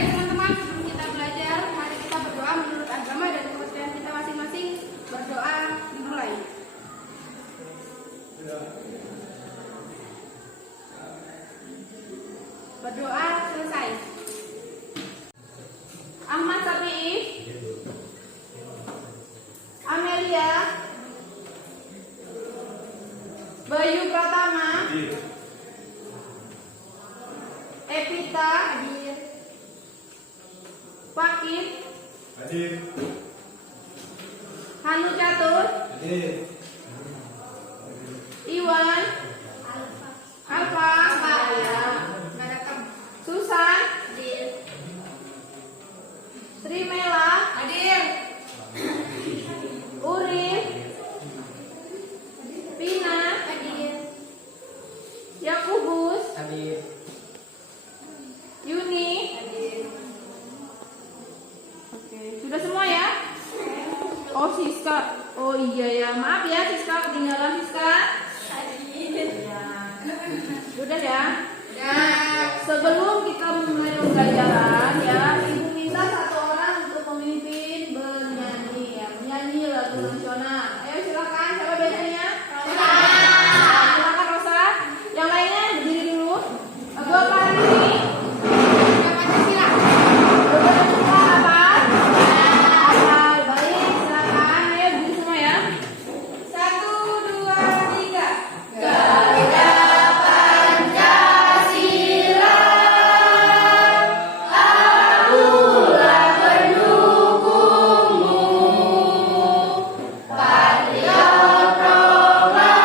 Baik teman-teman, sebelum kita belajar, mari kita berdoa menurut agama dan kepercayaan kita masing-masing. Berdoa dimulai. Berdoa selesai. Ahmad Safi'i, Amelia, Bayu Pratama, Evita, Fakir, Hanu Catur, Iwan, Alfa, Susan, Sri Mela, Urin, Pina, Yakubus, Yuni. Oke, sudah semua ya? Oh, Siska. Oh iya ya, maaf ya Siska, ketinggalan Siska. Sudah ya? Nah, sebelum kita memulai pembelajaran ya, Ibu minta satu orang untuk memimpin bernyanyi ya, menyanyi lagu nasional. Ayo silakan, siapa biasanya? Rosa. Silakan Rosa. Yang lainnya berdiri dulu. Lagu apa hari ini? Pancasila. Pancasila apa? Asal. Baik, silakan. Ayo berdiri semua ya. 1, 2, 3. Garuda Pancasila, akulah pendukungmu, patriot proklamasi,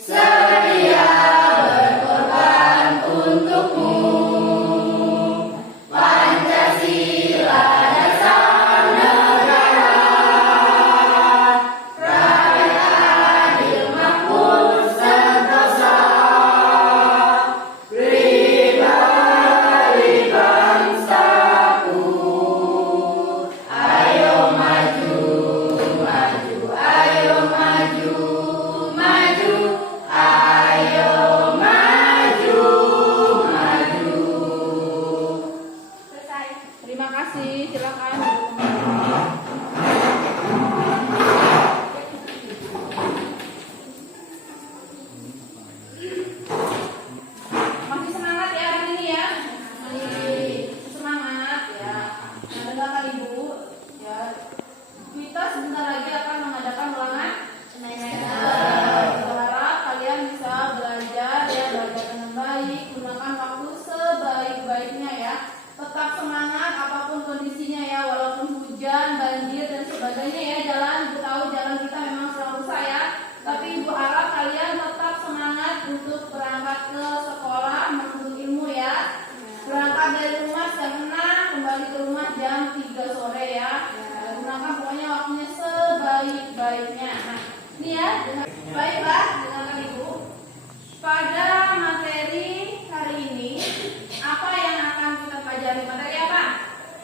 sedia berkorban untukmu. Pancasila dasar negara, rakyat adil makmur sentosa, pribadi bangsaku. Ayo maju, maju, ayo maju, maju, ayo maju, maju. Selesai. Terima kasih, silakan. Masih semangat ya hari ini ya? Masih semangat ya. Nah, dengarkan Ibu ya. Kita sebentar lagi akan mengadakan ulangan semester. Berharap kalian bisa belajar ya, belajar dengan baik, gunakan waktu sebaik-baiknya ya. Tetap semangat apapun kondisinya ya, walaupun hujan, banjir dan sebagainya ya. Jalan, Ibu tahu jalan kita memang sedang rusak ya. Tapi Ibu harap kalian tetap semangat untuk berangkat ke sekolah menuntut ilmu ya. Berangkat dari rumah jam 6, kembali ke rumah jam 3 sore ya. Gunakan pokoknya waktunya sebaik-baiknya. Nah, ini ya, baiklah dengarkan Ibu. Pada materi hari ini, apa yang akan kita pelajari? Materi apa?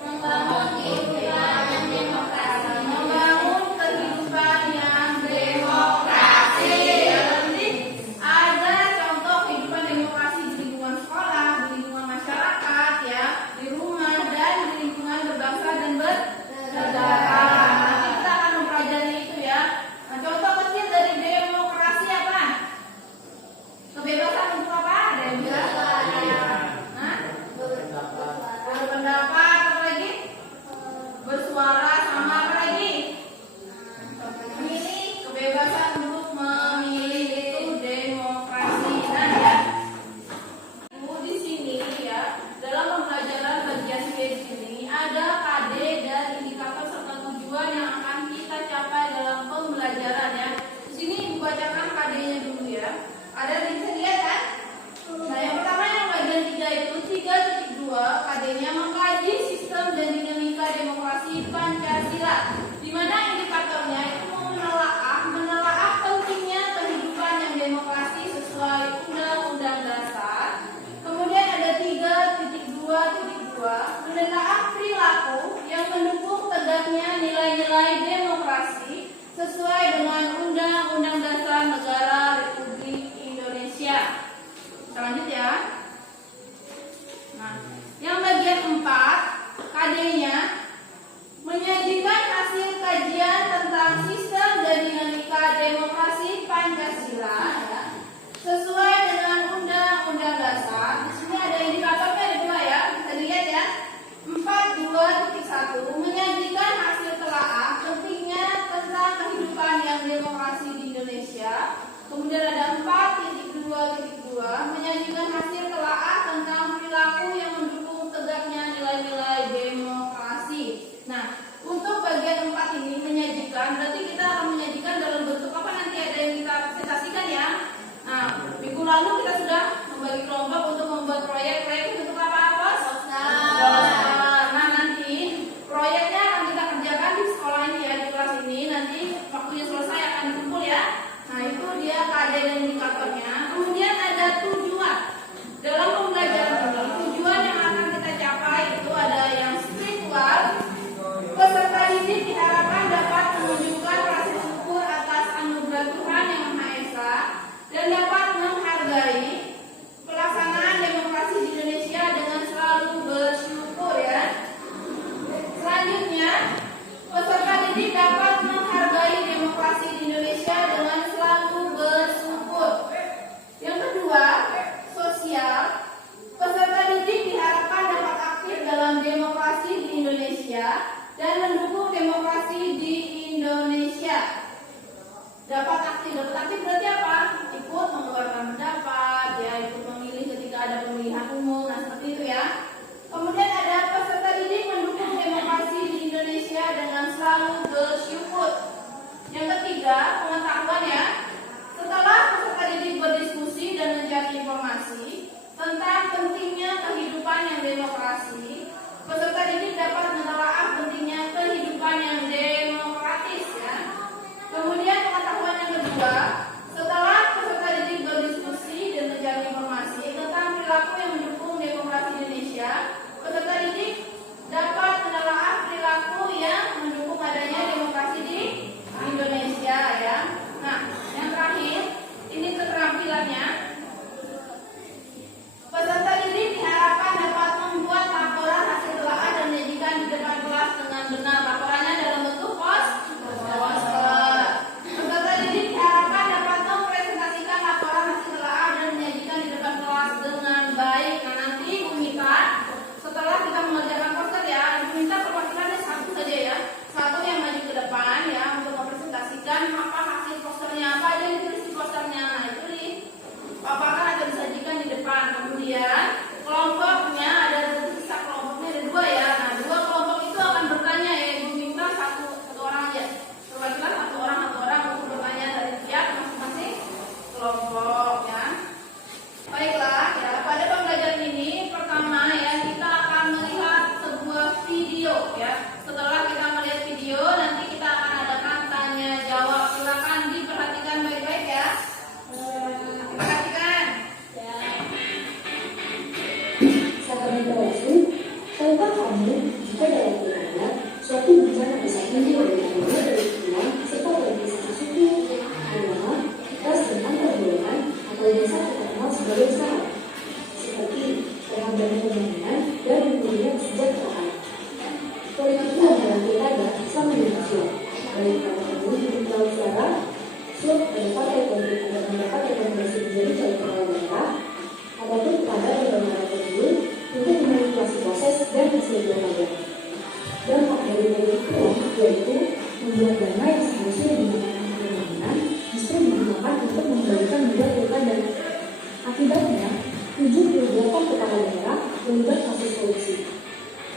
Membangun kehidupan yang demokrasi. Membangun kehidupan yang demokrasi. Ya, nanti ada contoh kehidupan demokrasi di lingkungan sekolah, di lingkungan masyarakat ya, di rumah dan di lingkungan berbangsa dan bernegara. Nanti kita akan mempelajari itu ya. Nah, contoh kecil dari demokrasi apa? Kebebasan untuk apa? Demokrasi. Nah, berpendapat, apa lagi? Bersuara, sama apa lagi? Memilih, kebebasan untuk memilih itu demokrasi. Nah ya, Ibu di sini ya, dalam pembelajaran bagian C di sini ada KD dan indikator serta tujuan yang akan kita capai dalam pembelajaran ya. Di sini Ibu bacakan KD-nya dulu ya. Ada bisa dilihat kan? Nah, yang pertama yang bagian 3 itu 3.2 KD-nya mengkaji sistem dan dinamika demokrasi Pancasila, di mana indikatornya itu menelaah pentingnya kehidupan yang demokrasi sesuai Undang-Undang Dasar. Kemudian ada 3.2.2 menelaah perilaku yang mendukung tegaknya nilai-nilai demokrasi sesuai dengan Undang-Undang Dasar Negara Republik Indonesia. Kita lanjut ya. kedua, menyajikan hasil telaah tentang perilaku yang mendukung tegaknya nilai-nilai demokrasi. Nah, untuk bagian 4 ini menyajikan, berarti kita akan menyajikan dalam bentuk apa, nanti ada yang kita presentasikan ya. Nah, minggu lalu kita sudah membagi kelompok untuk membuat proyek bentuk apa, Bos? Nah, nanti proyeknya akan kita kerjakan di sekolah ini ya, di kelas ini. Nanti waktunya selesai akan dikumpul ya. Nah, itu dia keadaan dan indikatornya. Kemudian ada tujuan. Dalam pembelajaran ini, tujuan yang akan kita capai itu ada yang spiritual. Peserta didik diharapkan dapat menunjukkan rasa syukur atas anugerah Tuhan Yang Maha Esa dan dapat menghargai pelaksanaan demokrasi di Indonesia dengan selalu bersyukur ya. Selanjutnya, peserta didik dapat menghargai demokrasi di Indonesia dengan selalu bersyukur. Yang kedua, sosial. Peserta didik diharapkan dapat aktif dalam demokrasi di Indonesia dan mendukung demokrasi di Indonesia. Dapat aktif berarti apa? Ikut mengeluarkan pendapat, ya, ikut memilih ketika ada pemilihan umum, nah seperti itu ya. Kemudian ada peserta didik mendukung demokrasi di Indonesia dengan selalu bersyukur. Yang ketiga, pengetahuan ya. Setelah peserta didik berdiskusi dan mencari informasi tentang pentingnya kehidupan yang demokrasi, peserta didik dapat menelaah pentingnya kehidupan yang demokratis ya. Kemudian pengetahuan yang kedua, setelah peserta didik berdiskusi dan mencari informasi tentang perilaku yang mendukung demokrasi di Indonesia, peserta didik dapat menelaah perilaku yang mendukung adanya demokrasi di Indonesia ya. Nah, yang terakhir, ini keterampilannya. Peserta didik diharapkan dapat membuat laporan hasil telaah dan menyajikan di depan kelas dengan benar. Laporannya dalam bentuk poster. Peserta didik diharapkan dapat mempresentasikan laporan hasil telaah dan menyajikan di depan kelas dengan baik. Nah, nanti Bu Mita, setelah kita mengerjakan poster ya, Bu Mita perwakilannya satu saja ya. Satu yang maju ke depan ya untuk mempresentasikan apa hasil posternya, apa aja yang ditulis di posternya. Nah, itu dipaparkan atau disajikan di depan. Kemudian kelompoknya ada sisa kelompoknya ada 2 ya. Nah, 2 kelompok itu akan bertanya ya. Ibu minta satu orang aja. Perwakilan satu orang untuk bertanya dari tiap masing-masing kelompok ya. Baiklah ya, pada pembelajaran ini pertama ya kita akan melihat sebuah video ya. Setelah kita melihat video, nanti kita akan adakan tanya jawab. Silakan diperhatikan baik-baik ya. Perhatikan. Sahabat bawaslu, tahukah kamu jika dalam pilkada suatu bencana bisa timbul dari adanya peristiwa serta politisasi suku, agama, ras dan antar golongan atau biasa kita kenal sebagai SARA, seperti perhambaran pembangunan dan pemulihan kesejahteraan. Politik uang dalam pilkada sama dengan suap, baik pada pemilih calon suara, suap pada partai politik agar mendapat rekomendasi menjadi calon kepala daerah, ataupun kepada penyelenggara pemilu untuk memanipulasi proses dan hasil pilkada. Dampak dari politik uang yaitu membuat dana yang seharusnya digunakan untuk pembangunan justru digunakan untuk mengembalikan modal pilkada. Akibatnya, 78 kepala daerah terlibat kasus korupsi.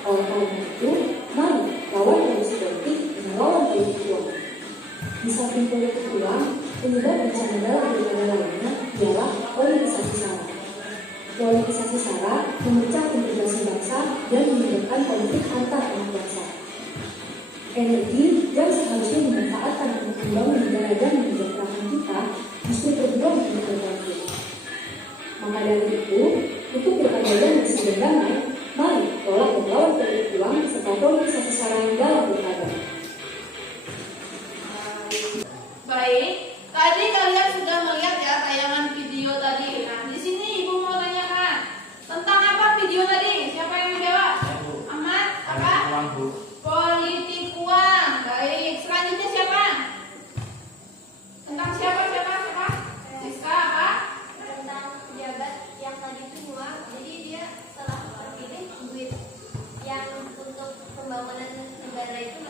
Oleh karena itu, mari lawan korupsi politik dengan lawan politik uang. Di samping politik uang, penyebab bencana dalam pilkada lainnya ialah politisasi SARA. Politisasi SARA memecah integrasi bangsa dan menyebabkan konflik antar anak bangsa. Energi yang seharusnya dimanfaatkan untuk membangun negara dan mensejahterakan kita justru terbuang untuk konflik. Maka dari itu, untuk pilkada yang bersih dan damai, mari tolak dan lawan politik uang serta politisasi SARA dalam pilkada. Baik, tadi kalian sudah melihat ya tayangan video tadi. Nah, di sini Ibu mau tanyakan tentang apa video tadi? Siapa yang menjawab? Ahmad? Apa? Politik uang. Baik, selanjutnya siapa? Tentang siapa? Siska apa? Tentang pejabat yang tadi itu uang. Jadi dia setelah terpilih duit yang untuk pembangunan negara itu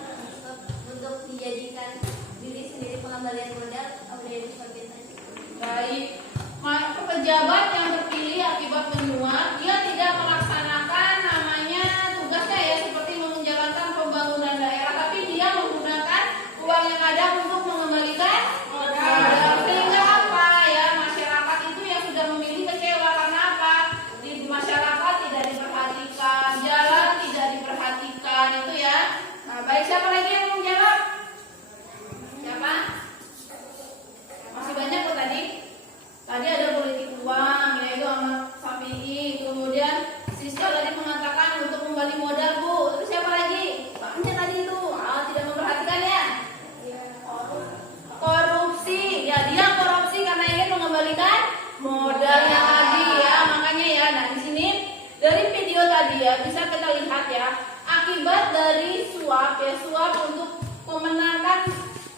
suap ya, suap untuk memenangkan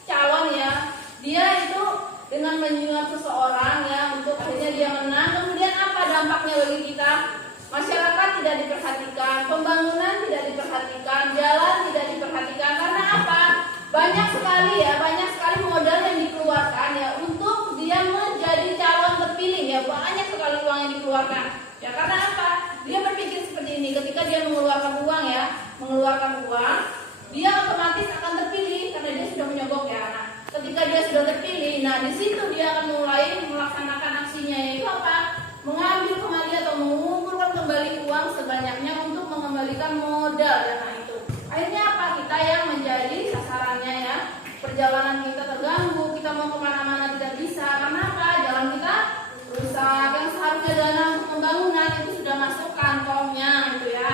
calon ya. Dia itu dengan menyuap seseorang ya untuk akhirnya dia menang. Kemudian apa dampaknya bagi kita? Masyarakat tidak diperhatikan, pembangunan tidak diperhatikan, jalan tidak diperhatikan. Karena apa? Banyak sekali modal yang dikeluarkan ya untuk dia menjadi calon terpilih ya. Banyak sekali uang yang dikeluarkan. Ya karena apa? Dia berpikir seperti ini, ketika dia mengeluarkan uang ya, dia otomatis akan terpilih karena dia sudah menyogok ya. Nah, ketika dia sudah terpilih, nah di situ dia akan mulai melaksanakan aksinya, yaitu apa? Mengambil kembali atau mengumpulkan kembali uang sebanyaknya untuk mengembalikan modal ya. Nah itu akhirnya apa? Kita yang menjadi sasarannya ya. Perjalanan kita terganggu, kita mau kemana-mana tidak bisa. Karena apa? Jalan kita rusak, yang seharusnya dana untuk pembangunan itu sudah masuk kantongnya gitu ya.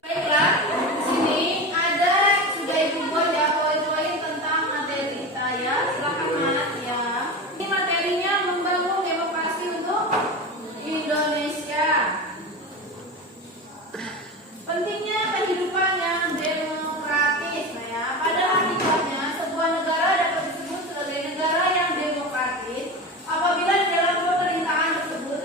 Baiklah, di sini ada sudah ibu buat ya poin-poin tentang materi kita ya. Silakan Mas ya. Ini materinya membangun demokrasi untuk Indonesia. Pentingnya kehidupan yang demokratis. Nah ya, pada hakikatnya sebuah negara dapat disebut sebagai negara yang demokratis apabila di dalam pemerintahan tersebut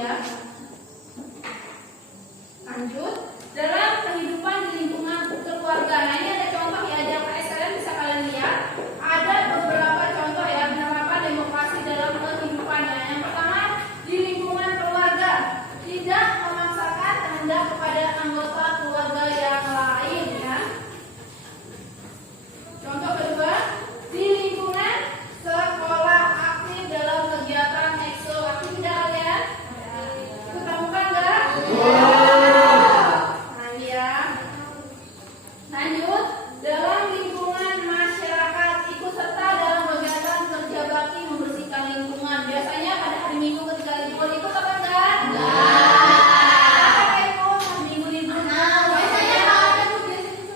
ya. Lanjut, dalam kehidupan di lingkungan keluarga. Nah, ini ada contoh ya, JKS kalian bisa kalian lihat. Ada beberapa contoh ya penerapan demokrasi dalam kehidupannya. Yang pertama, di lingkungan keluarga, tidak memaksakan kehendak kepada anggota keluarga yang lain ya. Contoh kedua, di lingkungan sekolah aktif dalam kegiatan eksoaktif tidak kalian? Ikut pramuka enggak? Nah ya. Lanjut, dalam lingkungan masyarakat ikut serta dalam kegiatan kerja bakti membersihkan lingkungan. Biasanya pada hari Minggu ketika libur ikut apa enggak? Apa ikut Minggu libur? Biasanya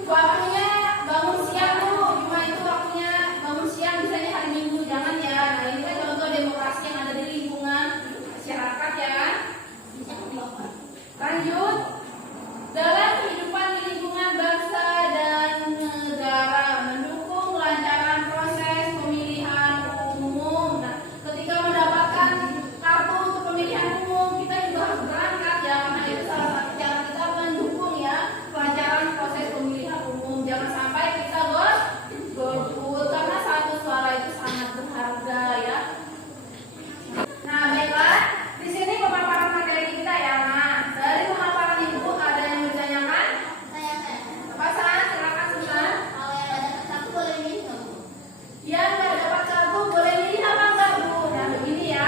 waktunya bangun siang dulu. Cuma itu waktunya bangun siang biasanya hari Minggu. Jangan ya. Nah ini kan contoh demokrasi yang ada di lingkungan masyarakat ya. Lanjut, dalam kehidupan di lingkungan bangsa dan negara mendukung kelancaran proses pemilihan umum. Nah, ketika mendapatkan kartu untuk pemilihan umum, kita juga harus berangkat ya, karena itu salah satu cara kita mendukung ya kelancaran proses pemilihan umum. Jangan sampai kita golput karena satu suara itu sangat berharga ya. Nah, baiklah, di sini pemaparan materi kita ya. Nah, dari pemaparan ibu ada yang ditanyakan? Pasangan, silakan Susan. Yang nggak dapat kartu boleh milih apa enggak Bu? Nah begini ya,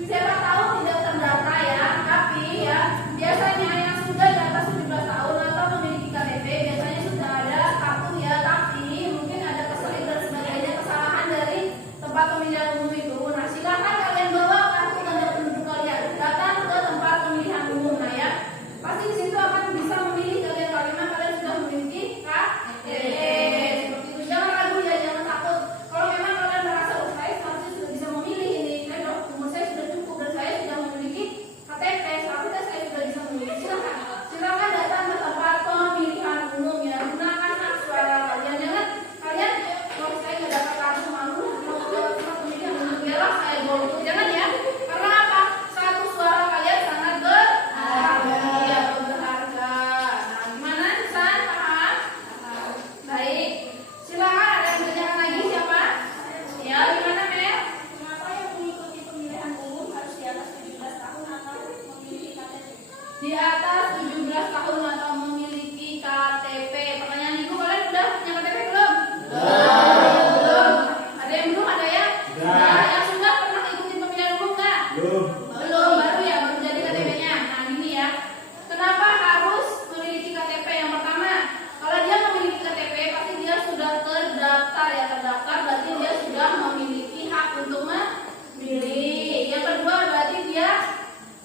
siapa tahu tidak terdata ya, tapi ya biasanya yang sudah di atas 17 tahun atau memiliki KTP biasanya sudah ada kartu ya, tapi mungkin ada kesalahan dan sebagainya, kesalahan dari tempat pemilihan umum itu. Nah silakan kalian bawa kartu tanda penduduk kalian datang ke tempat pemilihan umum. Nah ya, pasti di situ akan bisa memilih kalian karena kalian sudah memiliki KTP. Seperti itu, jangan ragu ya, jangan takut. Kalau memang kalian merasa saya seharusnya sudah bisa memilih ini, saya umur saya sudah cukup dan saya sudah memiliki KTP, seharusnya saya sudah bisa memilih. Silakan datang ke tempat pemilihan umum ya, gunakan hak suara kalian. Jangan kalian kalau saya nggak dapat kartu malu mau ke tempat pemilihan umum biarlah saya golput. Jangan ya, karena apa? Satu suara kalian sangat berharga. Ya, berharga. Nah, gimana Susan? Paham? Baik. Silakan ada yang bertanya lagi siapa? Ya, gimana Mel? Kenapa yang mengikuti pemilihan umum harus di atas 17 tahun atau memiliki KTP? Di atas 17 tahun atau memiliki KTP. Pertanyaan ibu, kalian udah punya KTP belum? Belum. Ada yang belum? Ada ya? Sudah. Yang sudah pernah ikutin pemilihan umum nggak? Belum, baru ya, baru jadi KTP-nya. Nah gini ya, kenapa harus memiliki KTP? Yang pertama, kalau dia memiliki KTP pasti dia sudah terdaftar ya, terdaftar berarti dia sudah memiliki hak untuk memilih. Yang kedua berarti dia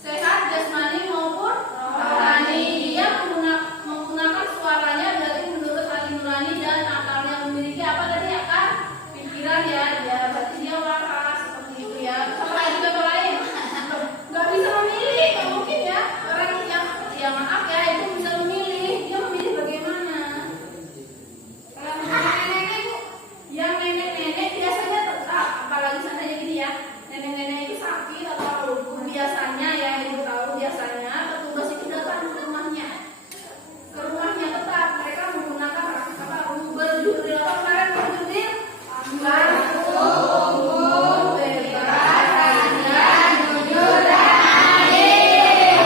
sehat jasmani maupun rohani. Dia menggunakan suaranya berarti menurut hati nurani dan akalnya memiliki apa tadi akal pikiran ya, dia berarti dia waras seperti itu ya. Sama lagi contoh lain, nggak bisa memilih, nggak mungkin ya orang yang maaf ya itu bisa memilih, dia memilih bagaimana? Kalau nenek-nenek Bu, yang nenek-nenek biasanya tetap, apalagi seandainya gini ya, nenek-nenek itu sakit atau lumpuh biasanya ya, ibu tahu biasanya petugas itu datang ke rumahnya tetap mereka menggunakan apa berjudul apa kemarin berjudul kartu umum bebas dan jujur dan adil.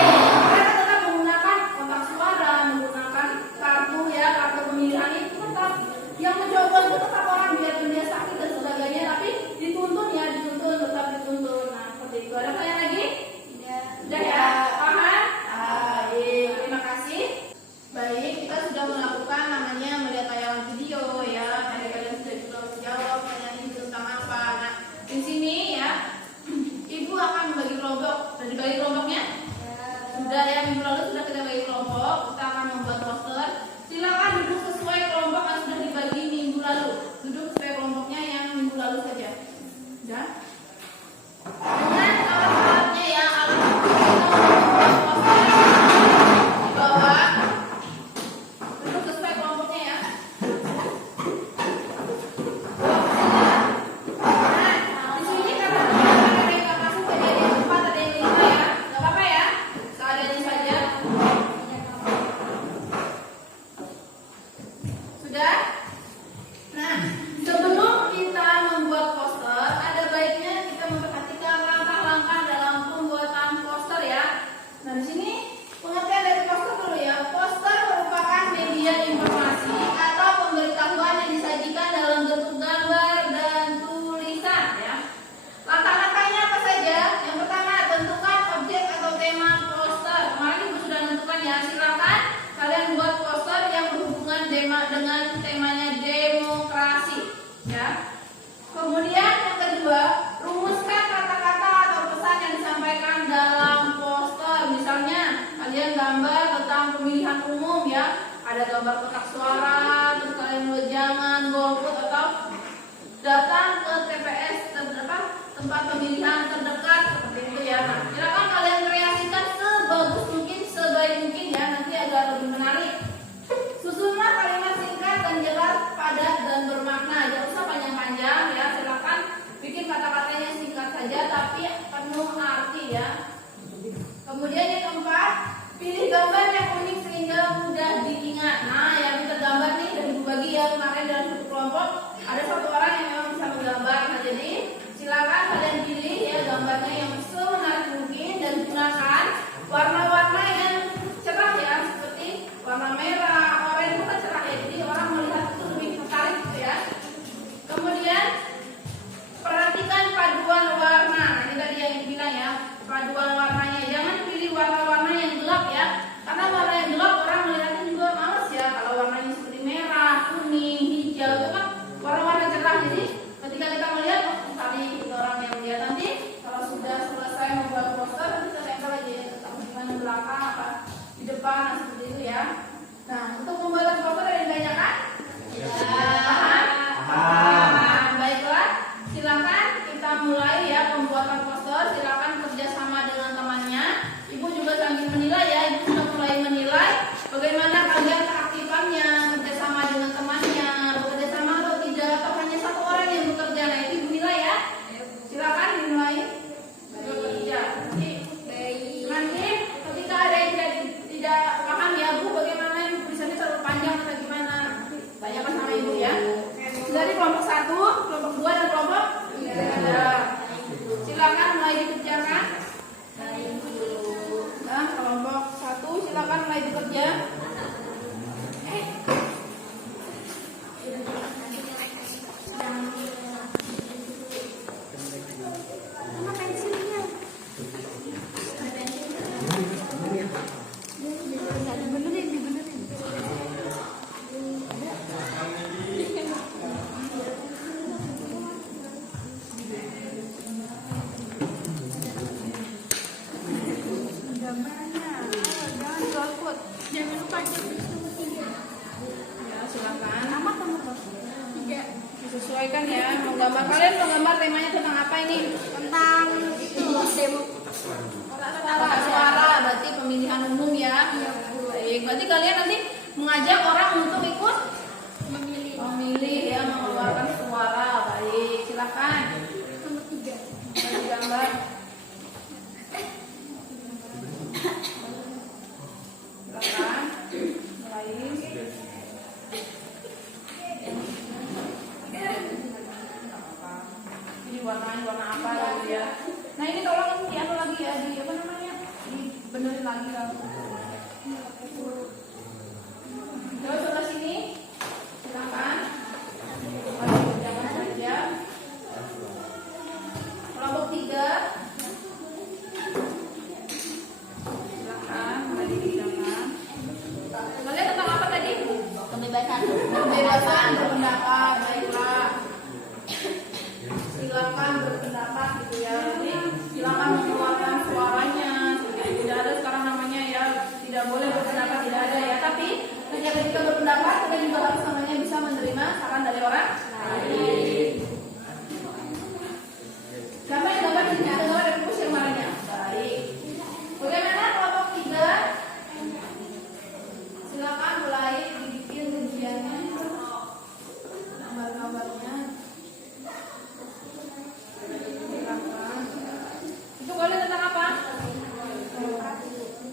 Mereka tetap menggunakan kotak suara, menggunakan kartu ya, kartu pemilihan itu tetap. Yang mencoba itu tetap orang biarpun dia sakit dan sebagainya, tapi dituntun ya, tetap dituntun. Nah seperti itu. Ada apa lagi? Sudah ya, paham? Baik, terima kasih. Baik, kita sudah melakukan namanya melihat tayangan video ya. Tadi kalian sudah juga menjawab pertanyaan ini tentang apa. Nah, di sini ya, ibu akan membagi kelompok. Sudah dibagi kelompoknya? Sudah ya, minggu lalu sudah kita bagi kelompok. Kita akan membuat poster. Silakan duduk sesuai kelompok yang sudah dibagi minggu lalu. Duduk sesuai kelompoknya yang minggu lalu saja. Sudah? Dengan alat-alatnya ya, alat di bawah. Duduk sesuai kelompoknya ya. Nah, di sini karena ada yang nggak masuk jadi ada yang 4, ada yang 5 ya. Nggak apa-apa ya. dengan temanya demokrasi, ya. Kemudian yang kedua, rumuskan kata-kata atau pesan yang disampaikan dalam poster. Misalnya kalian gambar tentang pemilihan umum, ya. Ada gambar kotak suara, terus kalian nulis jangan golput atau datang ke TPS terdekat, tempat pemilihan terdekat, seperti itu ya. Nah, silakan kalian kreasikan sebagus mungkin, sebaik mungkin ya, nanti agar lebih menarik. Susunlah kalimat singkat dan jelas, padat dan bermakna. Jangan usah panjang-panjang ya. Silakan bikin kata-katanya singkat saja tapi penuh arti ya. Kemudian yang keempat, pilih gambar yang unik sehingga mudah diingat. Nah, yang kita gambar nih dari dibagi ya kemarin dalam satu kelompok. Ada satu orang yang memang bisa menggambar. Nah, jadi silakan kalian pilih ya gambarnya yang semenarik mungkin dan gunakan warna-warna yang cerah ya, seperti warna merah, oranye itu kan cerah ya. Jadi orang melihat itu lebih tertarik gitu ya. Kemudian perhatikan paduan warna. Nah, ini tadi yang bilang ya, paduan warnanya. Jangan pilih warna-warna yang gelap ya. Karena warna yang gelap orang melihatnya juga males ya. Kalau warnanya seperti merah, kuning, hijau itu kan warna-warna cerah. Jadi ketika kita melihat, cari orang yang melihat. Nanti kalau sudah selesai membuat poster, nanti kita tempel aja ya, di mana belakang apa di depan, nah, seperti itu ya. Nah, untuk membuat poster ada yang ditanyakan? Ya. Paham? Paham. Baiklah, silakan kita mulai ya pembuatan poster. Silakan kerjasama dengan temannya. Ibu juga sambil menilai ya. Ibu sudah mulai menilai bagaimana kalian keaktifannya, kerjasama dengan temannya, bekerjasama atau tidak, atau hanya satu orang yang bekerja. Nah, itu ibu nilai ya. Silakan dimulai bekerja. Nanti ketika ada yang tidak paham ya Bu, bagaimana yang tulisannya terlalu panjang atau gimana, tanyakan sama ibu ya. Dari kelompok 1, kelompok 2 dan kelompok 3. Silakan mulai dikerjakan. Nah, kelompok 1 silakan mulai bekerja. Jangan lupa Ya, silakan. nama nomor 3 Disesuaikan ya. Menggambar, kalian menggambar temanya tentang apa ini? tentang itu demo Kotak suara, berarti pemilihan umum ya. Baik, berarti kalian nanti mengajak orang untuk ikut memilih ya, mengeluarkan suara. Baik, silakan. nomor 3. Bagi gambar. Silakan. Mulai. Ini warnanya warna apa gitu ya. Nah, ini tolong dianu lagi ya, di apa namanya? Dibenerin lagi lah. Coba sebelah sini. Silakan. Mari kerjakan saja. Kelompok 3. Silakan, mulai dikerjakan. Kalian tentang apa tadi? Kebebasan berpendapat. Baiklah. Silakan berpendapat gitu ya. Jadi silakan mengeluarkan suaranya. Tidak ada sekarang namanya ya, tidak boleh berpendapat, tidak ada ya. Tapi ketika berpendapat kita juga harus namanya bisa menerima saran dari orang lain. Siapa yang dapat ini? Ada gambar dari buku yang mananya? Baik. Bagaimana kelompok 3? Silakan mulai dibikin rinciannya, gambar-gambarnya. Itu boleh tentang apa?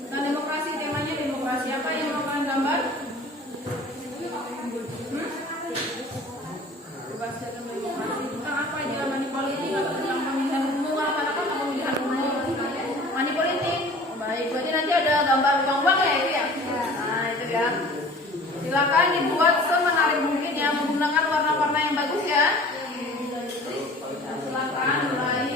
Tentang demokrasi, temanya demokrasi. Apa yang mau kalian gambar? Bebas dalam demokrasi. Tentang apa aja? Money politik atau tentang pemilihan umum? Apa pemilihan umum? Money politik. Baik, berarti nanti ada gambar uang-uang ya itu ya? Nah, itu ya. Silakan dibuat semenarik mungkin ya, menggunakan warna-warna yang bagus ya. Silakan mulai.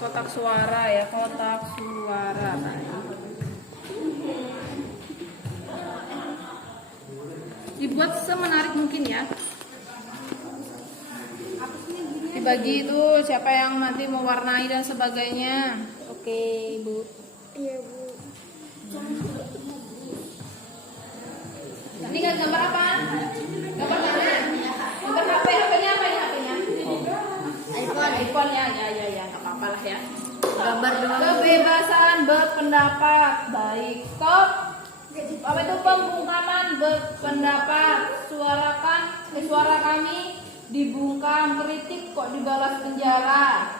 kotak suara ya, kotak suara. Dibuat semenarik mungkin ya. Dibagi itu siapa yang nanti mewarnai dan sebagainya. Oke, Bu. Iya, Bu. Ini kan gambar apa? Gambar mana? Gambar HP, HP-nya apa ya HP-nya? iPhone ya, ya, nggak apa-apa lah ya. Gambar doang. Kebebasan berpendapat, baik. Stop. Apa itu pembungkaman berpendapat? Suara kami dibungkam, kritik kok dibalas penjara.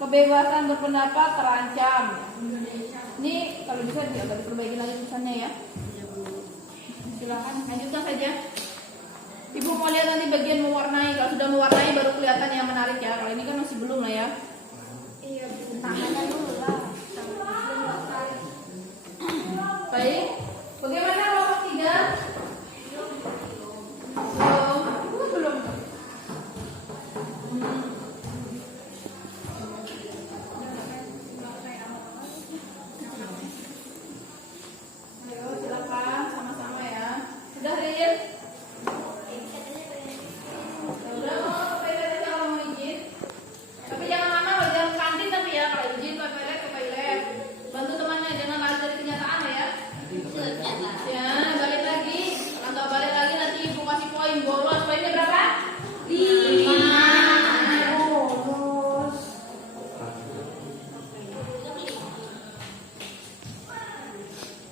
Kebebasan berpendapat terancam. Ini kalau bisa agak diperbaiki lagi tulisannya ya. Silakan lanjutkan saja. Ibu mau lihat nanti bagian mewarnai. Kalau sudah mewarnai baru kelihatan yang menarik ya. Kalau ini kan masih belum lah ya. Iya, Bu. Tangannya dulu lah. Baik. Bagaimana kelompok 3? Belum. Ayo silakan sama-sama ya. Sudah Rin? Udah mau ke toilet aja kalau mau izin. Tapi jangan lama loh, jangan kantin tapi ya kalau izin ke toilet ke toilet. Bantu temannya jangan lari dari kenyataan ya. Ya balik lagi. Kalau nggak balik lagi nanti ibu kasih poin bolos. Poinnya berapa? 5.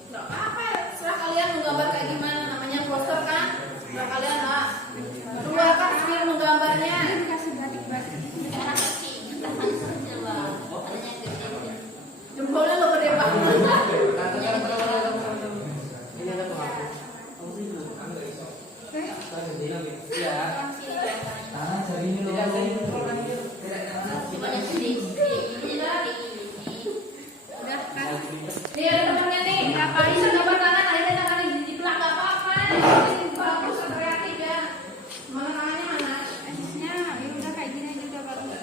Nggak apa-apa, serah kalian menggambar kayak gimana, namanya poster kan? Serah kalian lah. Keluarkan skill menggambarnya. Kasih batik-batik. Jempolnya lo gede banget. Nih ada temennya nih, ngapain gambar tangan, akhirnya tangannya dijiplak nggak apa-apa. Ini bagus, kreatif ya. Mana tangannya mana? Asisnya ya udah kayak gini aja udah bagus.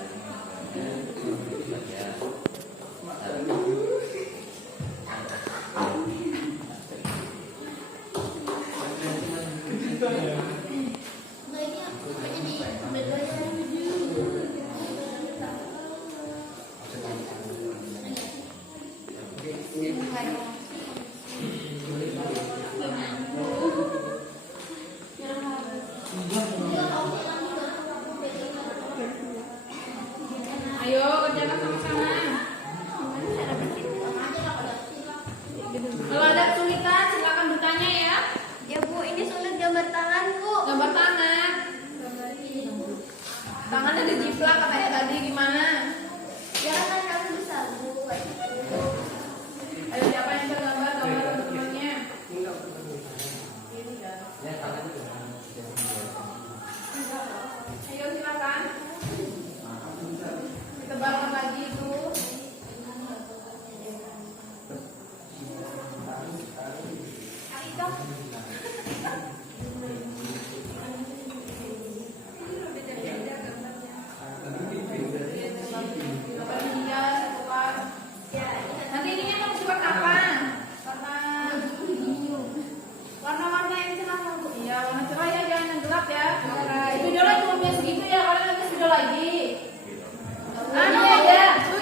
Ayo kerjakan sama-sama. Kalau ada kesulitan silakan bertanya ya. Ya, Bu, ini sulit gambar tangan, Bu. Gambar tangan. Tangannya dijiplak katanya tadi gimana? Ya kan kami bisa, Bu. Ayo siapa yang bisa gambar teman-temannya? Ayo silakan. Ditebalkan lagi itu. Nanti ininya mau buat apa? Warna-warna yang cerah Bu. Iya, warna cerah ya, jangan yang gelap ya. Spidolnya cuma punya segitu ya, kalian nanti spidol lagi.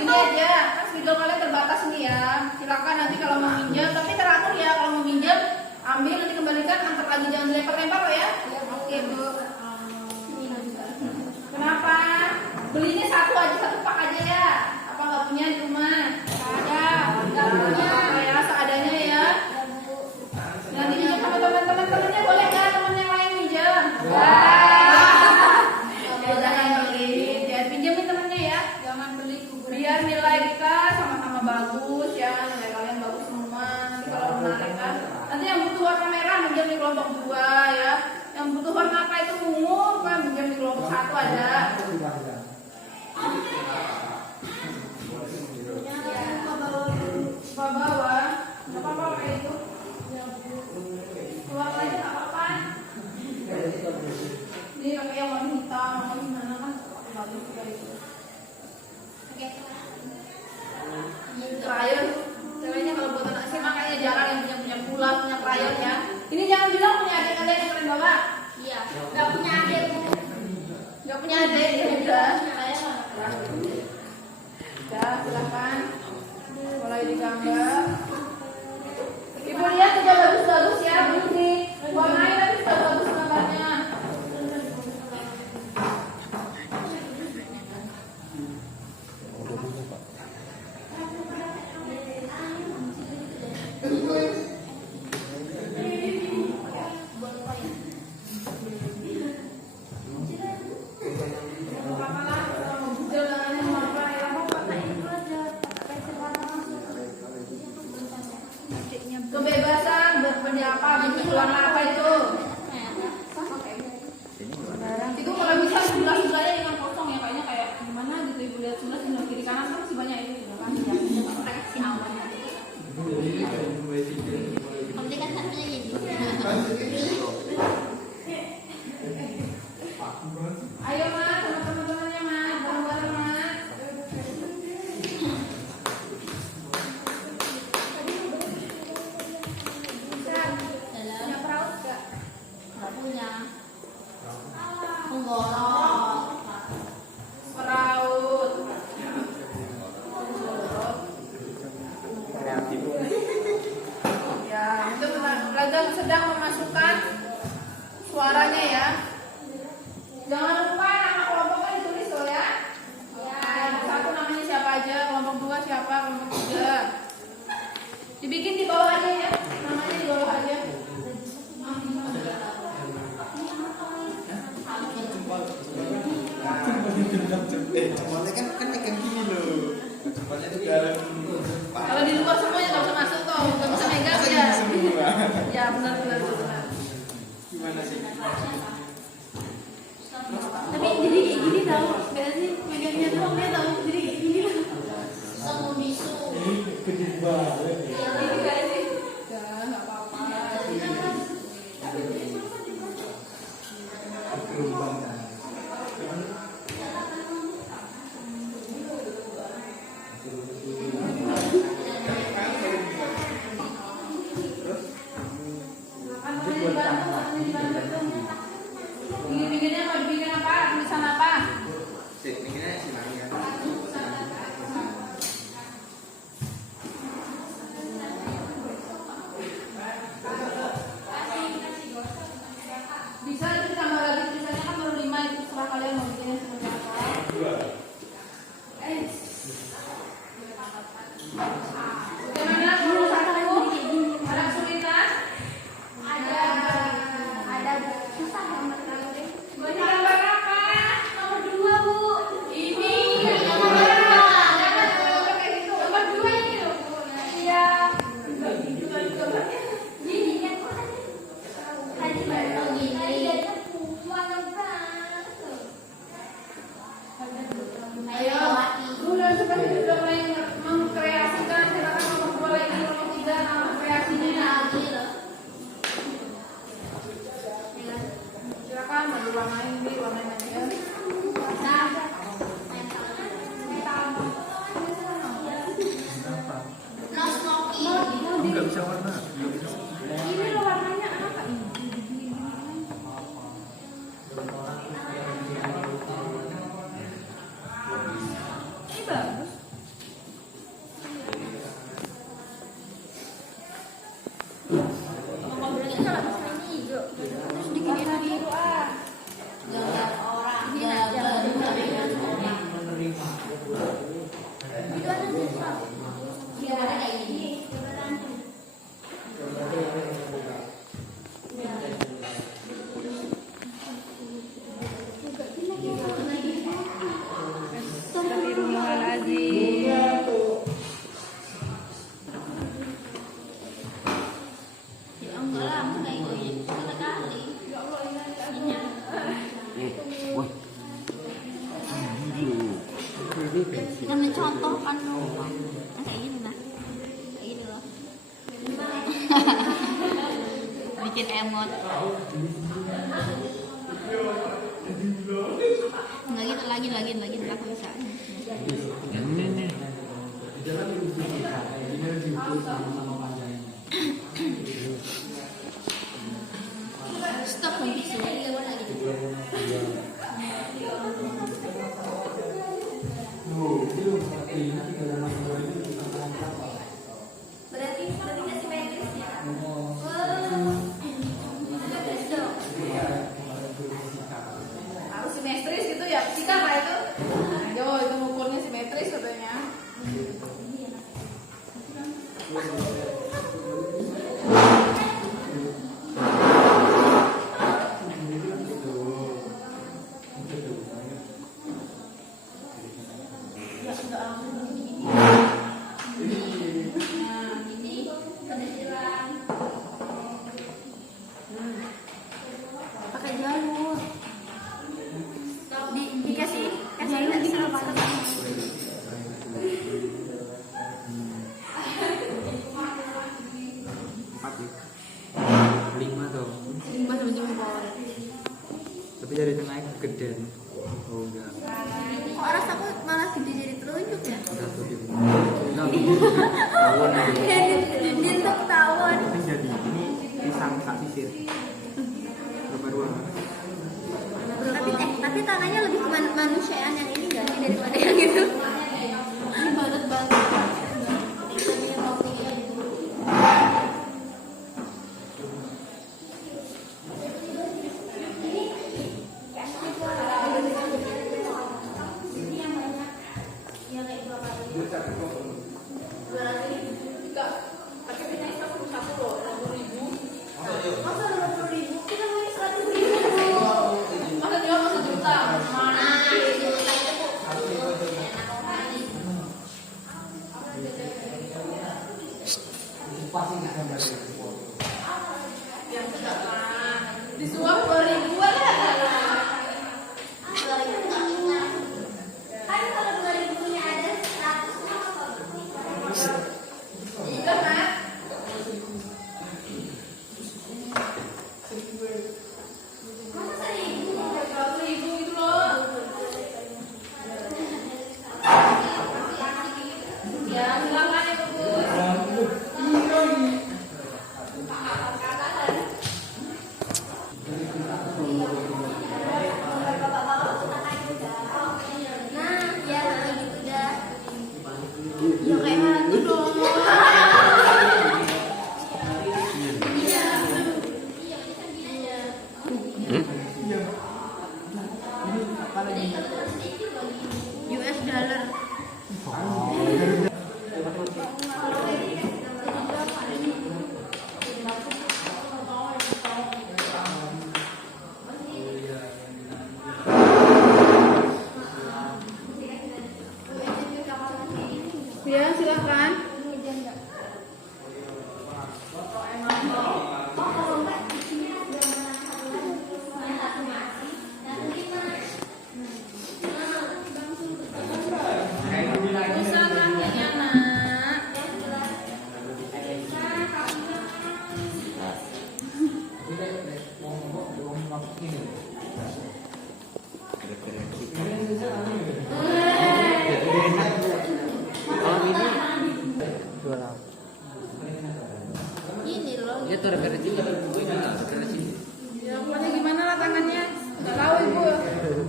Ini aja. Kan spidol kalian terbatas nih ya. Silakan nanti kalau mau minjam, tapi teratur ya kalau mau minjam ambil nanti kembalikan, antar lagi jangan dilempar-lempar loh ya. Oke Bu. Kenapa? Belinya satu aja, satu pak aja ya. Apa nggak punya di rumah? Ada. Nggak punya. Ya seadanya ya. Nanti minjam sama teman-temannya boleh nggak? Teman yang lain minjam? Ya jangan beli, ya pinjamin temennya ya. Jangan beli. Biar nilai kita sama-sama bagus ya, nilai kalian bagus semua. Nanti kalau menarik kan, nanti yang butuh warna merah minjam di kelompok 2 ya. Yang butuh warna apa itu ungu kan minjam di kelompok 1 aja. Bawa, nggak apa-apa kayak itu. Keluar aja nggak apa-apa. Ini pakai yang warna hitam, warna gimana kan bagus juga itu. Oke. silakan mulai digambar. Ibu lihat sudah bagus-bagus ya, ini warnanya tapi sudah bagus gambarnya. Kebebasan berpendapat, bentuk warna apa itu? Itu kalau bisa sebelah-sebelahnya dengan kosong ya, kayaknya kayak gimana gitu. Ibu lihat sebelah kiri kanan kan masih banyak itu gitu kan. Si awan. Nanti kan satunya gini. Ayo Mas, sama teman-temannya Mas, bareng-bareng Mas. Punya perahu enggak? Nggak punya. Menggorok. Perahu. Ya, itu Ragam sedang memasukkan suaranya ya. Jangan lupa nama kelompoknya ditulis loh ya. Kelompok 1 namanya siapa aja, kelompok 2 siapa, kelompok 3. Dibikin di bawah aja ya, namanya di bawah aja. Jempolnya kan megang gini loh. Jempolnya itu dalam. Kalau di luar semuanya nggak usah masuk toh, nggak bisa megang Masa ya. gini semua? Ya benar. Gimana sih? Tapi jadi kayak gini tau, nggak sih megangnya doang dia tau, jadi kayak gini lah. Sama bisu. Gede banget. Ini nggak sih? Ya nggak apa-apa. Pinggir-pinggirnya mau dibikin apa? Tulisan apa? Tekniknya silahkan. Bisa ditambah lagi tulisannya kan baru 5, itu serah kalian mau bikinnya seperti apa. Bagaimana guru 1? Ada kesulitan? Ada susah nomor berapa? Ini gambar apa? Nomor 2 Bu. Ini Nomor gambar dua. apa? Jangan gambar kayak gitu. Gambar 2 ini loh Bu. Iya. Jadi kan tadi baru gini. Ayo, udah seperti sudah mulai mengkreasikan, silakan nomor 2 lagi, nomor 3 nama kreasinya. Lagi loh. Silakan mau diwarnain ini, warnain aja. Nah, no smoking. Enggak bisa warna. Ini loh warnanya apa ini? Ini bagus. Ngobrolnya kalau misalnya ini hijau, terus digini lagi. Gambar orang, gambar. Itu ada susah. Gambar kayak gini. Ya enggak lah, aku kayak gini. Sekali. Ya Allah, ini. Kita mencontohkan loh. Kayak gini nah. Kayak gini loh. Bikin emot. Nggak gitu, lagi aku bisa. Stop bisu lagi lagi. Oh, itu Tawon aja. Dia tuh ketahuan. Kan jadi ini pisang tak sisir. Dua. Tapi tangannya lebih kemanusiaan yang ini enggak sih daripada yang itu. Ini banget banget. Disuap 2.000 ada. Iya, Mak. Masa 1.000 gitu loh. Ya, silakan ya, Bagus. Nah, ya gitu dah. Ya kayak hantu dong. Iya. US dollar. Ya, silakan. Usah kakinya, Nak. Ini loh. Dia tuh referensi referensi. Ya, pokoknya gimana lah tangannya? Nggak tahu Ibu.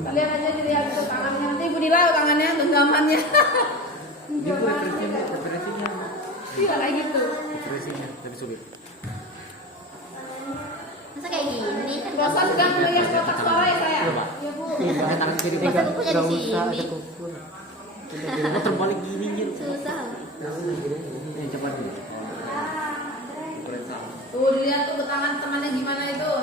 Kalian aja dilihat ke tangannya. Nanti Ibu dilau tangannya, genggamannya. Dia tuh referensinya. Iya kayak gitu. Referensinya lebih sulit. Masa kayak gini? Gak usah pegang melihat kotak suara ya saya. Ya Bu. Tangan kiri Masa pegang. bukunya di sini? kukur. Udah terbalik gini gitu. Susah. Cepat dulu. Tuh dilihat tuh ke tangan temannya gimana itu.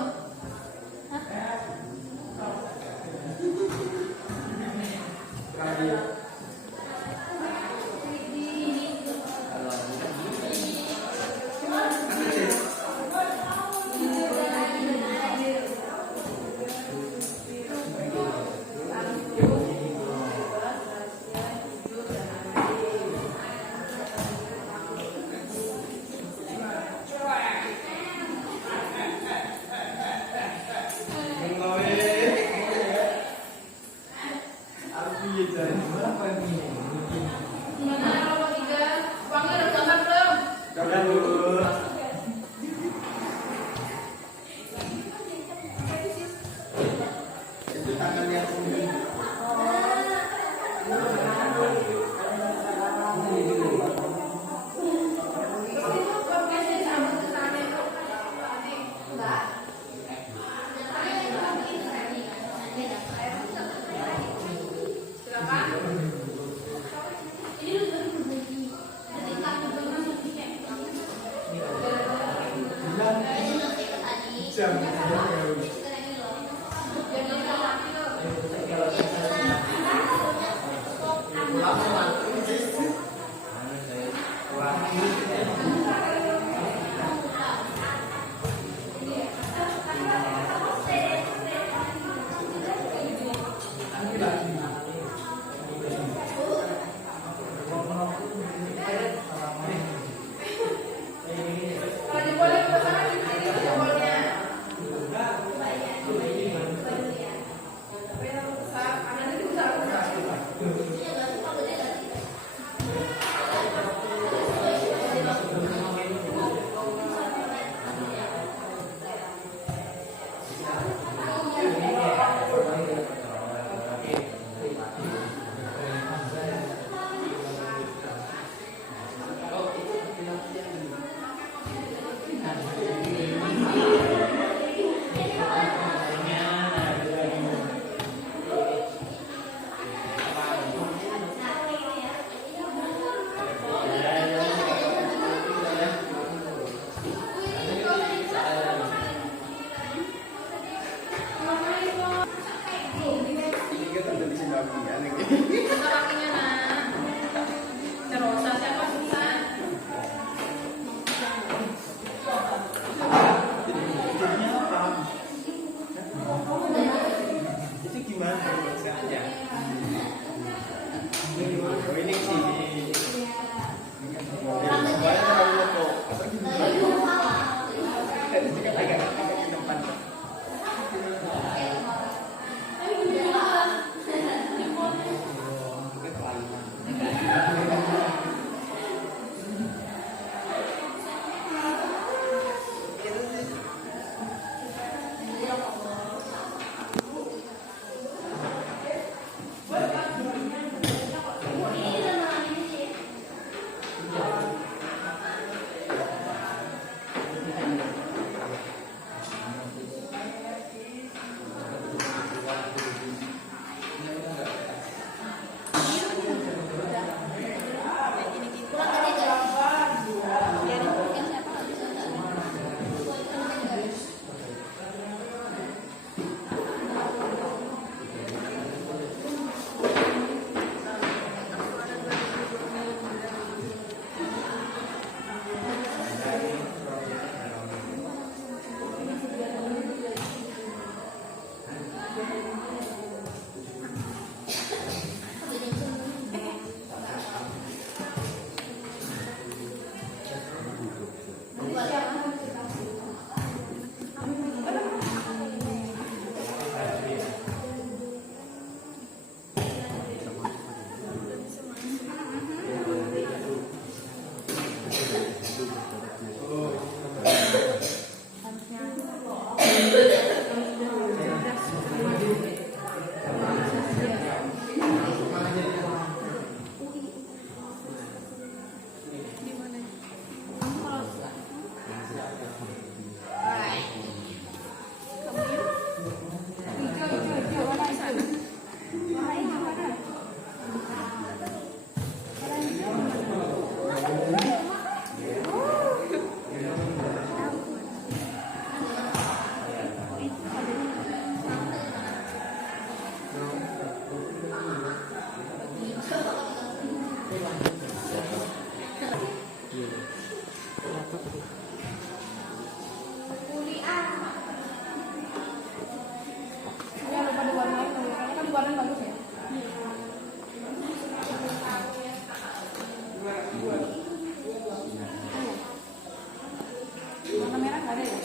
Warna merah nggak ada ya?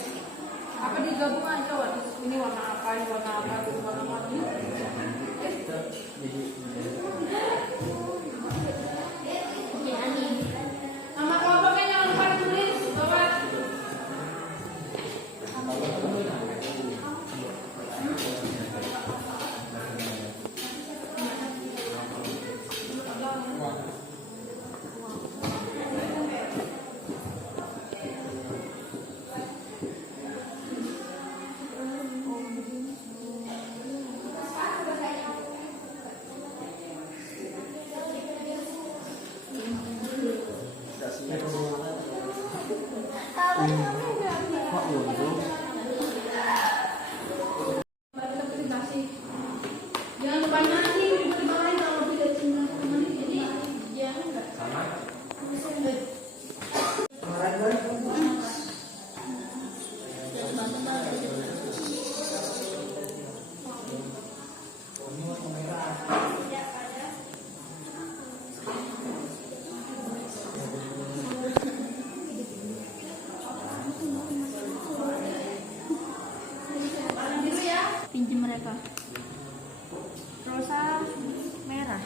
Apa digabung aja warna ini warna apa, ini warna apa, ini warna apa? Nama kelompoknya jangan lupa ditulis, Bapak. Jangan lupa nasi, dibawain kalau tidak cinta teman. Jadi jangan enggak. Dulu ya. Pinjam mereka. Rosa merah.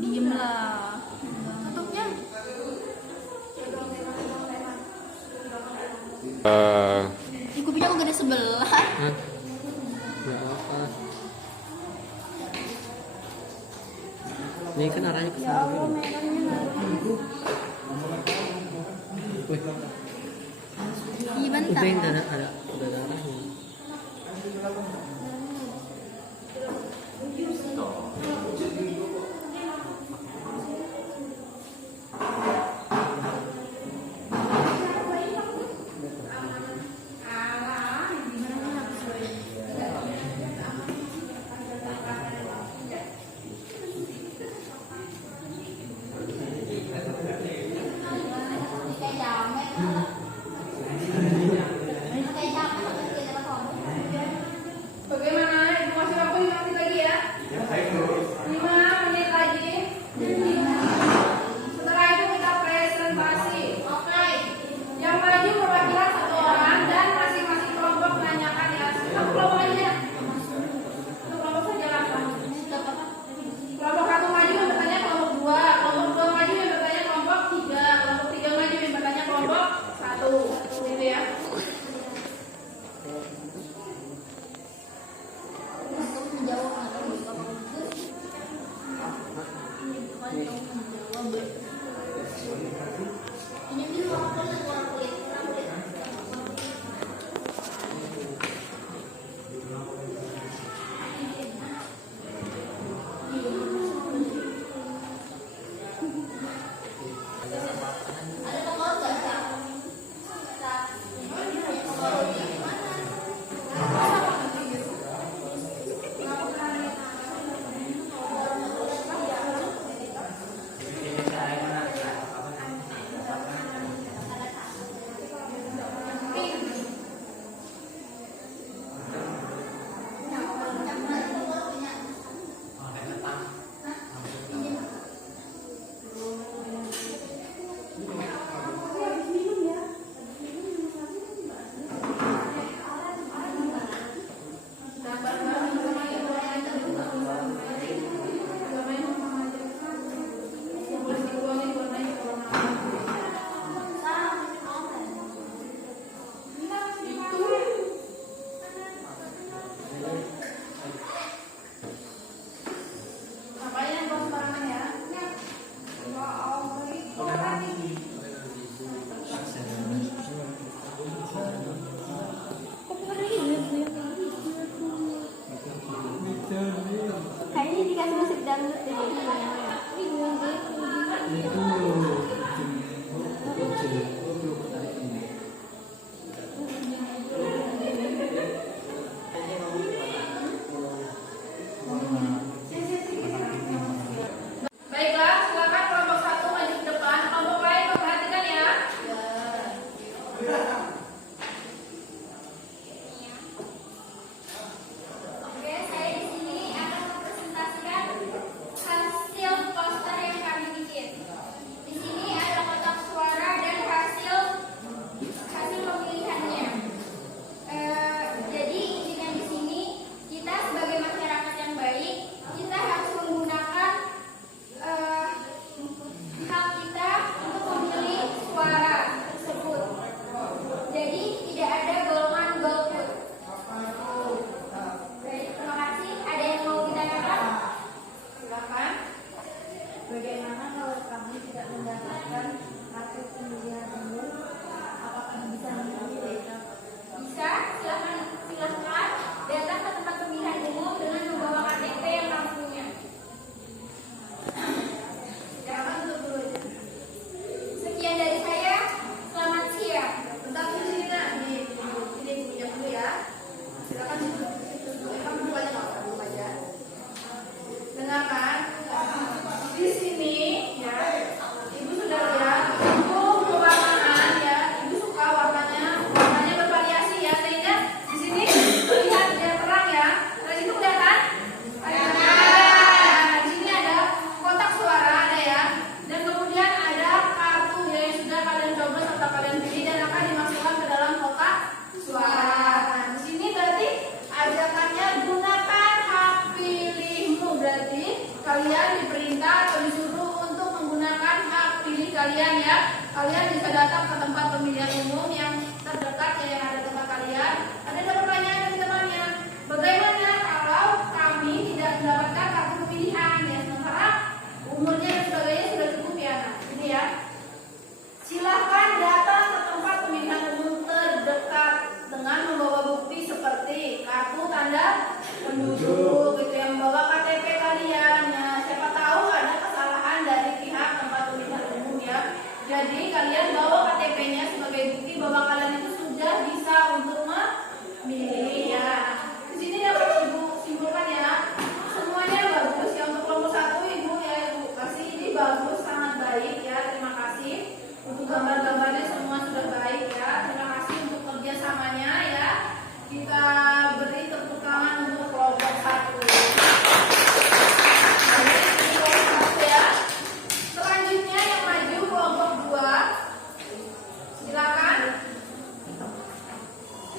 Diem lah. Tutupnya. Kupingnya aku gede sebelah. Nggak apa. Ini kan arahnya ke Ya sana. Allah, merahnya ngaruh. Wih, Iya bentar. udah yang ada darahnya. Kayak dangdut jadi gimana? Itu itu tarik ini. Baiklah, silakan kelompok 1 maju ke depan. Kelompok lain memperhatikan ya. Oke, saya di sini akan mempresentasikan hasil poster yang kami bikin. Di sini ada kotak suara dan hasil pemilihannya. Jadi intinya di sini kita sebagai masyarakat yang baik, kita harus menggunakan hak kita untuk memilih suara tersebut. Jadi tidak ada golongan golput. Baik, terima kasih. Ada yang mau ditanyakan? Silakan. Bagaimana kalau kami tidak mendapatkan kartu pemilihan umum? Apakah bisa memilih? Bisa, silahkan datang ke tempat pemilihan umum dengan membawa KTP yang kamu punya. Silakan tutup dulu aja. Sekian dari saya. Selamat siang. Bentar di sini nak. Ini punya dulu ya. Silakan duduk di situ dulu. Kamu duduk aja nggak apa-apa, duduk aja. Dengarkan. Di sini ya, ibu sudah lihat. Ibu pewarnaan ya. Ibu suka warnanya bervariasi ya. Sehingga di sini terlihat dia terang ya. Dari situ kelihatan? Nah, di sini ada kotak suara ada ya. Dan kemudian ada kartu ya yang sudah kalian coblos atau kalian pilih dan akan dimasukkan ke dalam kotak suara. Nah, di sini berarti ajakannya gunakan hak pilihmu. Berarti kalian diperintah atau disuruh untuk menggunakan hak pilih kalian ya. Kalian bisa datang ke tempat pemilihan umum yang terdekat ya, yang ada tempat kalian. Ada pertanyaan dari temannya. Bagaimana kalau kami tidak mendapatkan kartu pemilihan ya, sementara umurnya dan sebagainya sudah cukup ya, nah, ini ya. Silahkan datang ke tempat pemilihan umum terdekat dengan membawa bukti seperti kartu tanda penduduk, gitu yang membawa KTP kalian. Ya, siapa tahu ada kesalahan dari pihak tempat pemilihan umum ya. Jadi kalian bawa KTP-nya sebagai bukti bahwa kalian itu sudah bisa untuk memilih ya. Di sini dapat ibu simpulkan ya. Semuanya bagus ya, untuk kelompok 1 ibu ya, ibu kasih ini bagus, sangat baik ya. Terima kasih untuk gambar-gambarnya, semua sudah baik ya. Terima kasih untuk kerjasamanya ya. Kita beri tepuk tangan untuk kelompok 1. Ini kelompok 1 ya. Selanjutnya yang maju kelompok 2. Silakan.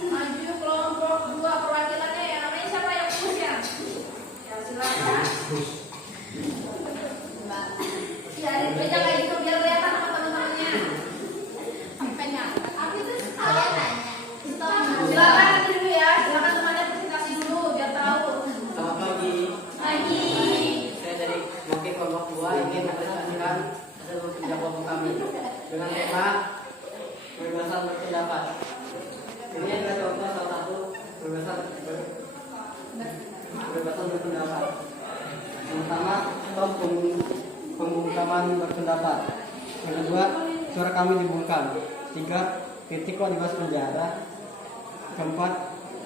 Maju kelompok 2 perwakilannya ya. Namanya siapa yang urus ya? Ya silakan. Ya, dipeja kayak gitu biar kelihatan sama teman-temannya. Aku itu saya tanya. Silakan nanti dulu ya. Silakan temannya presentasi dulu biar tahu. Selamat pagi. Pagi. Saya dari wakil kelompok 2 ingin mempresentasikan hasil kerja kelompok kami dengan tema kebebasan berpendapat. Ini adalah contoh salah satu kebebasan berpendapat. Yang pertama, stop pembungkaman berpendapat. Yang kedua, suara kami dibungkam. 3, Kritiko dibahas penjara. Keempat,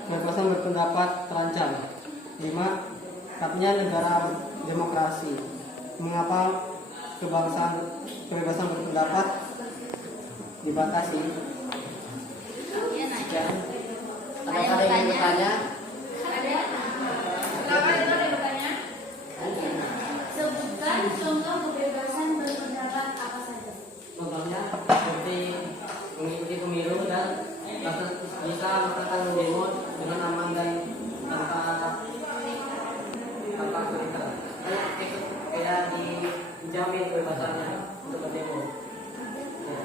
kebebasan berpendapat terancam. 5, katanya negara demokrasi. Mengapa kebebasan berpendapat dibatasi? Sekian. Apakah ada yang bertanya? Ada? Silakan ada yang bertanya. Sebutkan contoh kebebasan berpendapat apa saja. Contohnya seperti mengikuti pemilu dan bisa melakukan demo dengan aman dan tanpa kesulitan. Kayak dijamin kebebasannya untuk berdemo. Ya.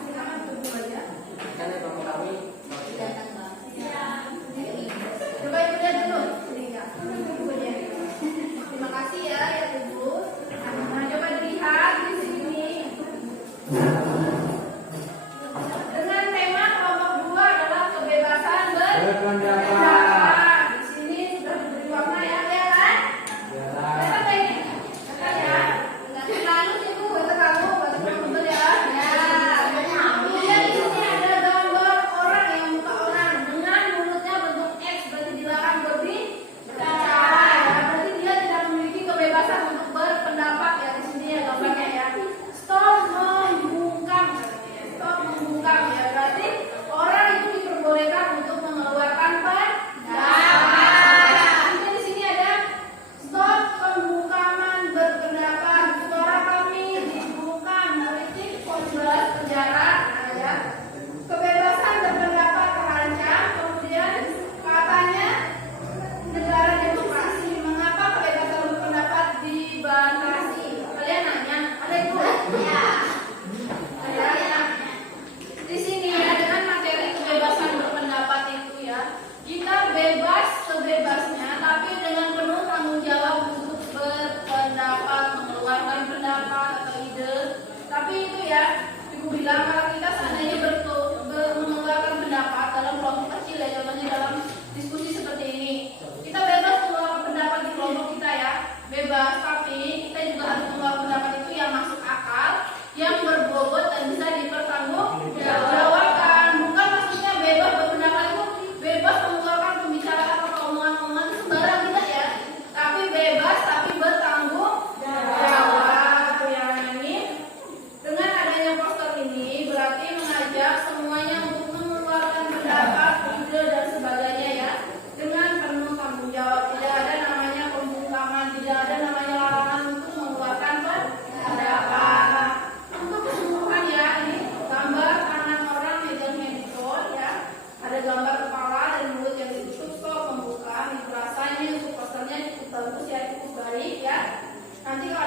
Silakan tunggu aja. Karena kelompok kami Datang bang.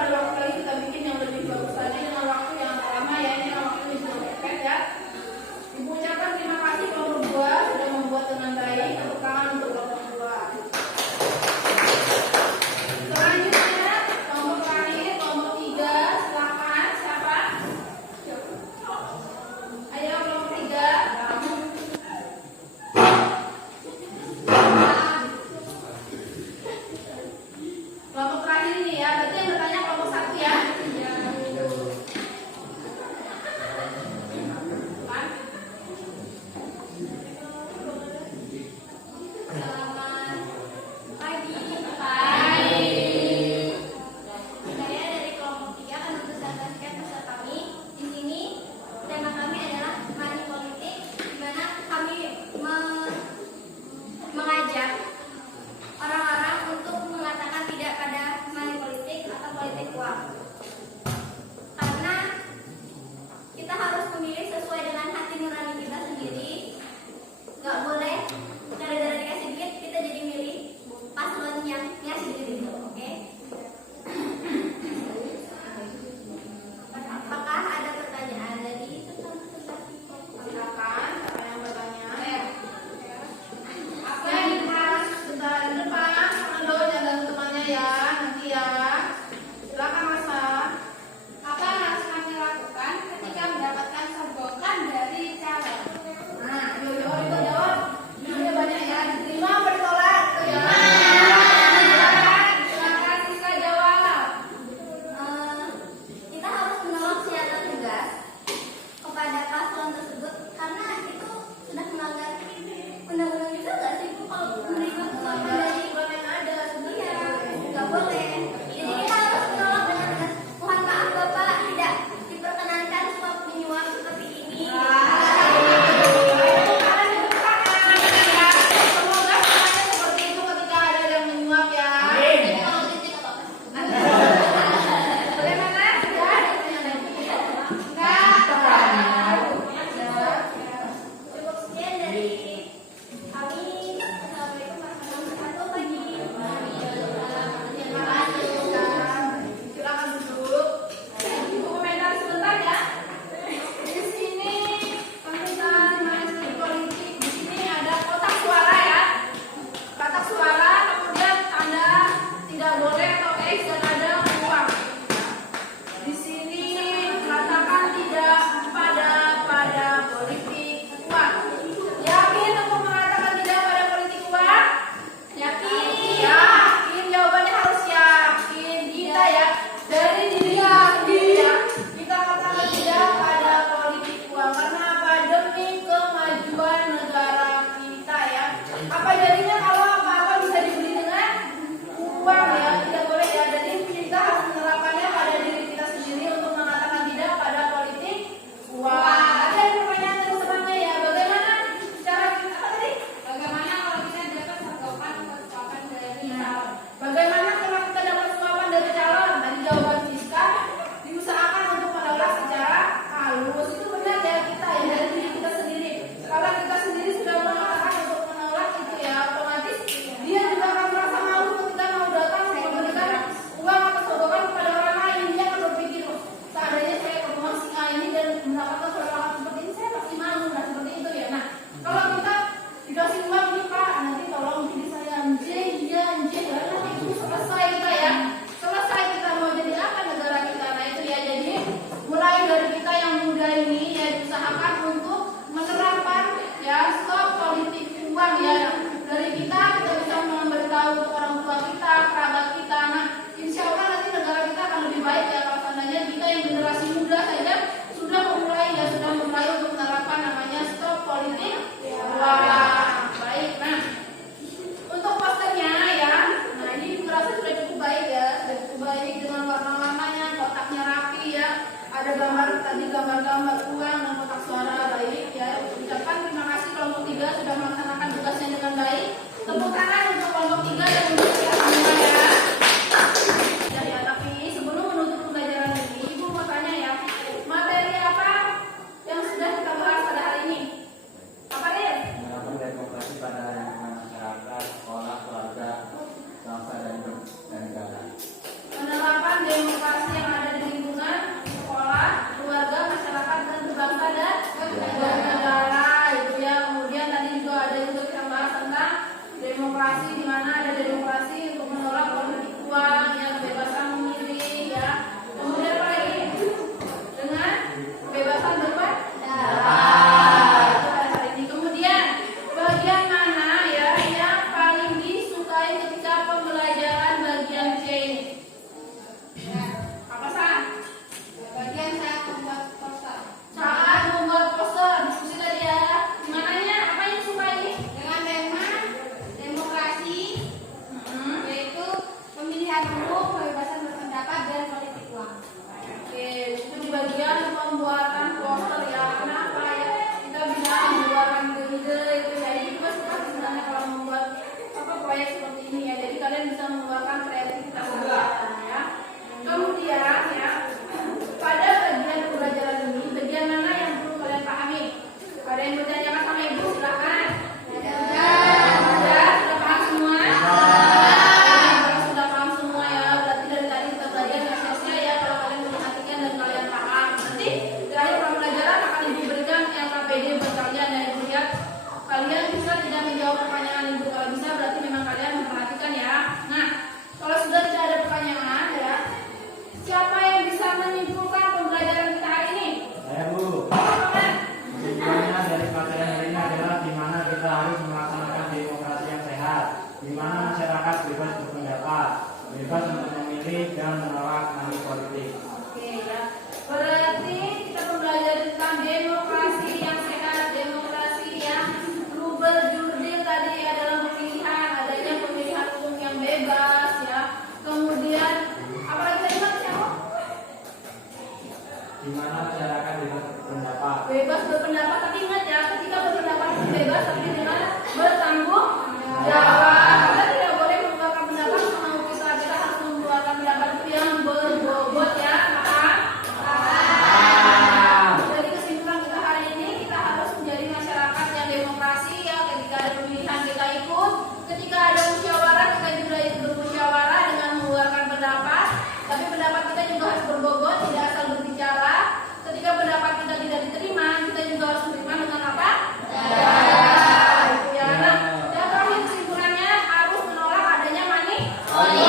ada waktu lagi kita bikin yang lebih bagus lagi dengan waktu yang lama ya. Ini waktu yang sudah mepet ya. Ibu ucapkan terima kasih kelompok 2 sudah membuat dengan baik. Tepuk tangan untuk kelompok 2. Selanjutnya kelompok terakhir, kelompok 3. Silakan siapa? Ayo kelompok 3. Kelompok terakhir ini ya, berarti yang bertanya kelompok 1 ya. Kan? Selamat pagi. Hai. Saya dari kelompok 3 akan mempresentasikan peserta kami. Di sini tema kami adalah money politik, di mana kami mengajak orang-orang untuk mengatakan tidak pada money politik atau politik uang. Karena kita harus memilih sesuai dengan hati nurani kita sendiri. Gak boleh gara-gara dikasih duit kita jadi milih paslon yang ngasih duit itu, oke? Apakah ada pertanyaan dari Silakan siapa yang bertanya. Apa yang harus sebentar di depan? Halo, jangan temannya ya, nanti ya. Silakan Masa. apa yang harus kami lakukan ketika mendapatkan sogokan dari calon? Nah, yo itu jawab. Ini banyak ya. Diterima apa ditolak? Tuh ya. Silakan siswa jawab. Kita harus menolak siaran tugas kepada paslon tersebut karena itu sudah melanggar undang-undang juga nggak sih Bu, kalau menerima suap dari Aturan yang ada iya sebenarnya. nggak boleh. Jadi kita harus menolak dengan tegas. Mohon maaf Bapak, tidak diperkenankan suap menyuap seperti ini. Semoga semuanya seperti itu ketika ada yang menyuap ya. Kalau titik apa apa? Bagaimana? Ya, Cukup sekian dari kami. Assalamualaikum warahmatullahi wabarakatuh. Terima kasih. Silakan duduk. Komentar sebentar ya. Di sini tentang money politik. Di sini ada kotak suara ya. Kotak suara, kemudian tanda tidak boleh atau X dan ada uang. Di sini katakan tidak pada politik uang. Yakin untuk mengatakan tidak pada politik uang? Yakin? Yakin. Jawabannya harus yakin. Kita ya dari diri sendiri ya. Kita katakan tidak pada politik uang. Karena apa? Demi kemajuan negara kita ya. Apa jadinya kalau apa-apa bisa dibeli dengan uang ya? Tidak boleh ya. Jadi kita harus menerapkannya pada diri kita sendiri untuk mengatakan tidak pada politik uang. Ada pertanyaan dari temannya ya. Bagaimana cara kita tadi? Bagaimana kalau kita dapat sogokan atau suapan dari calon? Bagaimana kalau kita dapat suapan dari calon? Tadi jawaban Siska diusahakan untuk menolak secara halus. Itu benar ya kita ya dari diri kita sendiri. Kalau kita sendiri sudah mengatakan untuk menolak itu ya otomatis dia juga akan merasa malu ketika mau datang memberikan uang atau sogokan kepada orang lain. Dia akan berpikir, "Oh, seandainya saya ketemu si A ini dan mendapatkan sogokan seperti ini, saya pasti malu." Nah seperti itu ya. Nah kalau kita dikasih uang ini Pak, nanti tolong pilih saya anjing, dia anjing, nanti itu bebas untuk memilih dan menolak money politik. Oke ya. Berarti kita belajar tentang demokrasi yang sehat, demokrasi yang luber jurdil tadi adalah pemilihan, adanya pemilihan umum yang bebas ya. Kemudian apa lagi tadi Mas Syamo? Di mana masyarakat bebas berpendapat. Bebas berpendapat, tapi ingat ya, ketika berpendapat itu bebas tapi dengan bertanggung jawab. Kita tidak boleh mengeluarkan pendapat semau kita, kita harus mengeluarkan pendapat itu yang berbobot ya, paham? Jadi kesimpulan kita hari ini, kita harus menjadi masyarakat yang demokrasi ya. Ketika ada pemilihan kita ikut, ketika ada musyawarah kita juga bermusyawarah dengan mengeluarkan pendapat, tapi pendapat kita juga harus berbobot, tidak asal berbicara. Ketika pendapat kita tidak diterima, kita juga harus menerima dengan apa? Itu ya. Nah, dan terakhir kesimpulannya harus menolak adanya money politik.